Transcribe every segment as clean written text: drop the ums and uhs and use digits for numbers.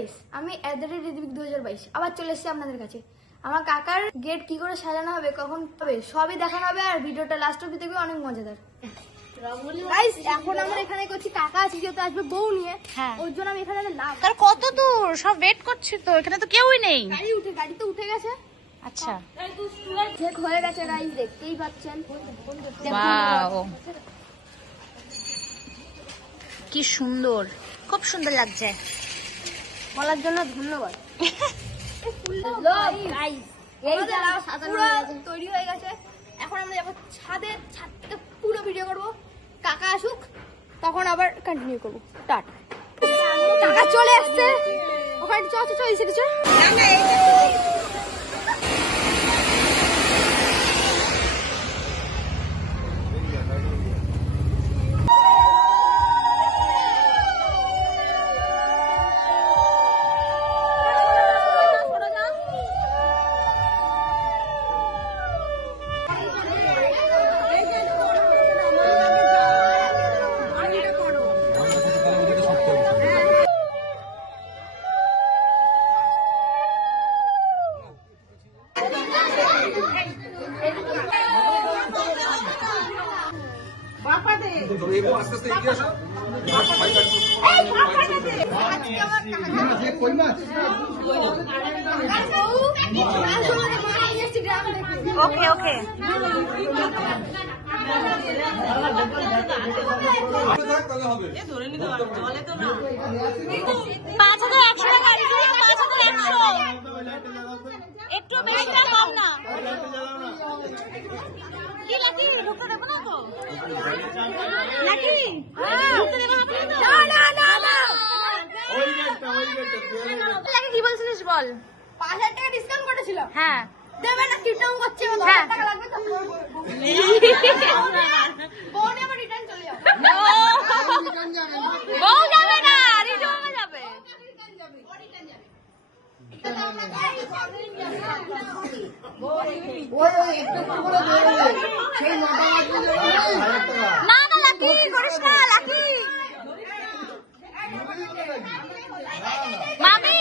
Guys, আমি @ঋত্বিক 2022 আবার চলে এসেছি আপনাদের কাছে। আমার কাকার গেট কি করে সাজানো হবে, কখন হবে, সবই দেখানো হবে। আর ভিডিওটা লাস্ট অবধি দেখবে, অনেক মজাদার। গাইস, এখন আমরা এখানে করছি, কাকা আছে যেহেতু আসবে বউ নিয়ে, ওর জন্য আমি এখানে লাভ। তার কত দূর সব ওয়েট করছি তো, এখানে তো কেউই নেই। গাড়ি তো উঠে গেছে। আচ্ছা, চেক হয়ে গেছে গাইস, দেখতেই পাচ্ছেন। ওয়াও, কি সুন্দর, খুব সুন্দর লাগছে। বলার জন্য ধন্যবাদ। তৈরি হয়ে গেছে। এখন আমরা যাবো ছাদে, ছাদ থেকে পুরো ভিডিও করবো। কাকা আসুক, তখন আবার কন্টিনিউ করবো। স্টার্ট। কাকা চলে আসছে ওখানে, এসে ওকে ওকে, একটু বেশি কম না। কি লাকি ঢুকতে দেবো না তো? লাকি ঢুকতে দেবো না? না, লাকি কি বলছিলিস বল? 5000 টাকা ডিসকাউন্ট করেছিল। হ্যাঁ, দেবে না, কিটাং করছে। 1000 টাকা লাগবে তো। বোনে আবার রিটার্ন চলে যাবে। বউ যাবে না, রিটার্ন যাবে। না না, লাকি করিস না, লাকি। মামি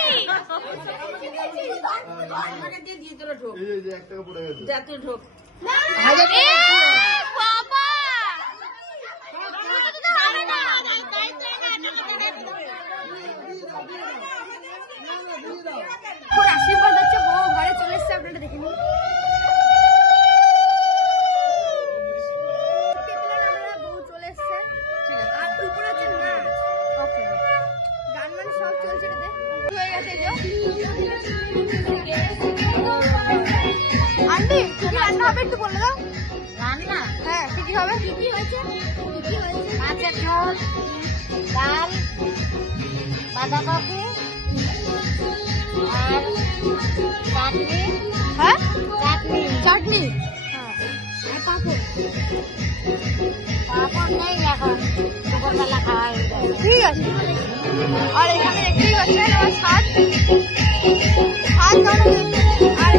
বাবা, আশীর্বাদ হচ্ছে, বউ ঘরে চলে এসছে, আপনারা দেখে নিন। বউ চলে এসছে, আর উপরে হচ্ছে নাচ। ওকে, গান মানে সব চলছে, হয়ে গেছে। আন্টি, কি রান্না হবে একটু বলে দাও। রান্না? হ্যাঁ, কি হবে? কি হয়েছে? মাছের ঝোল, ডাল, বাঁধাকপি আর চাটনি। হ্যাঁ, চাটনি। হ্যাঁ, আর পাপড়। পাপড় নেই এখন, দুপুরবেলা খাওয়া হয়ে যায়। ঠিক আছে। আর এখানে দেখতেই পাচ্ছেন আমার ছাদ, আর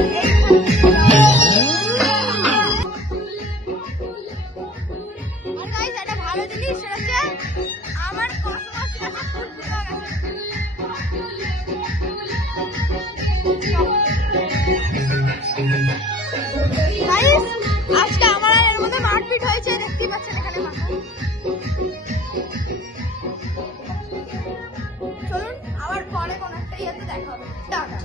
একটা ভালো জিনিস, সেটা হচ্ছে আমার আজকে আমার এর মধ্যে মারপিট হয়েছে, দেখতেই পাচ্ছেন এখানে। চলুন আবার পরে কোন একটা ইয়েতে দেখা হবে। টাটা।